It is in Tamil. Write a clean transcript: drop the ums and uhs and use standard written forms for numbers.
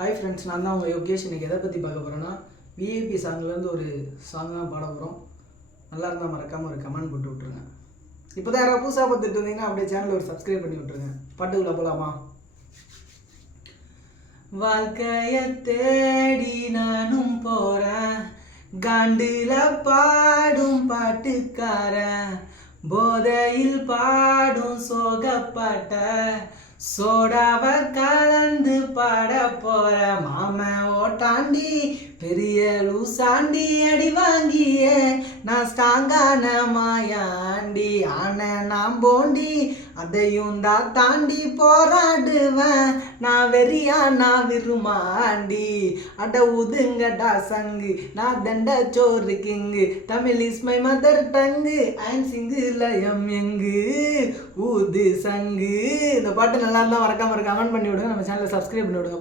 ஹாய் ஃப்ரெண்ட்ஸ், நான் தான் உங்கள் யோகேஷ். இன்றைக்கி எதை பற்றி பார்க்க போகிறேன்னா, விஐபி சாங்லேருந்து ஒரு சாங் தான் பாட போகிறோம். நல்லா இருந்தால் மறக்காமல் ஒரு கமெண்ட் போட்டு விட்ருங்க. இப்போ தான் யாராவது புதுசாக பார்த்துட்டு இருந்தீங்கன்னா அப்படியே சேனலில் ஒரு சப்ஸ்கிரைப் பண்ணி விட்ருங்க. பாட்டுக்குள்ளே போகலாமா? வாழ்க்கையை தேடி நானும் போகிறேன், காண்டில் பாடும் பாட்டுக்காரன், போதையில் பாடும் சோகப்பாட்ட சோடாவ கலந்து பாட போற மாமன் ஓட்டாண்டி பெரிய லூசாண்டி அடி வாங்கிய நான் ஸ்ட்ராங்கான மாயாண்டி ஆன நான் போண்டி அதையும் தான் தாண்டி போராடுவேன் நான் வெறியா நான் விரும்மாண்டி அட உதுங்கடா சங்கு நான் தண்ட சோறு king Tamil is my mother tongue I'm சிங்குலயம் எங்கு ஊது சங்கு. இந்த பாட்டு நல்லா இருந்தால் மறக்காம கமெண்ட் பண்ணி விடுங்க. நம்ம சேனலை சப்ஸ்கிரைப் பண்ணி விடுங்க.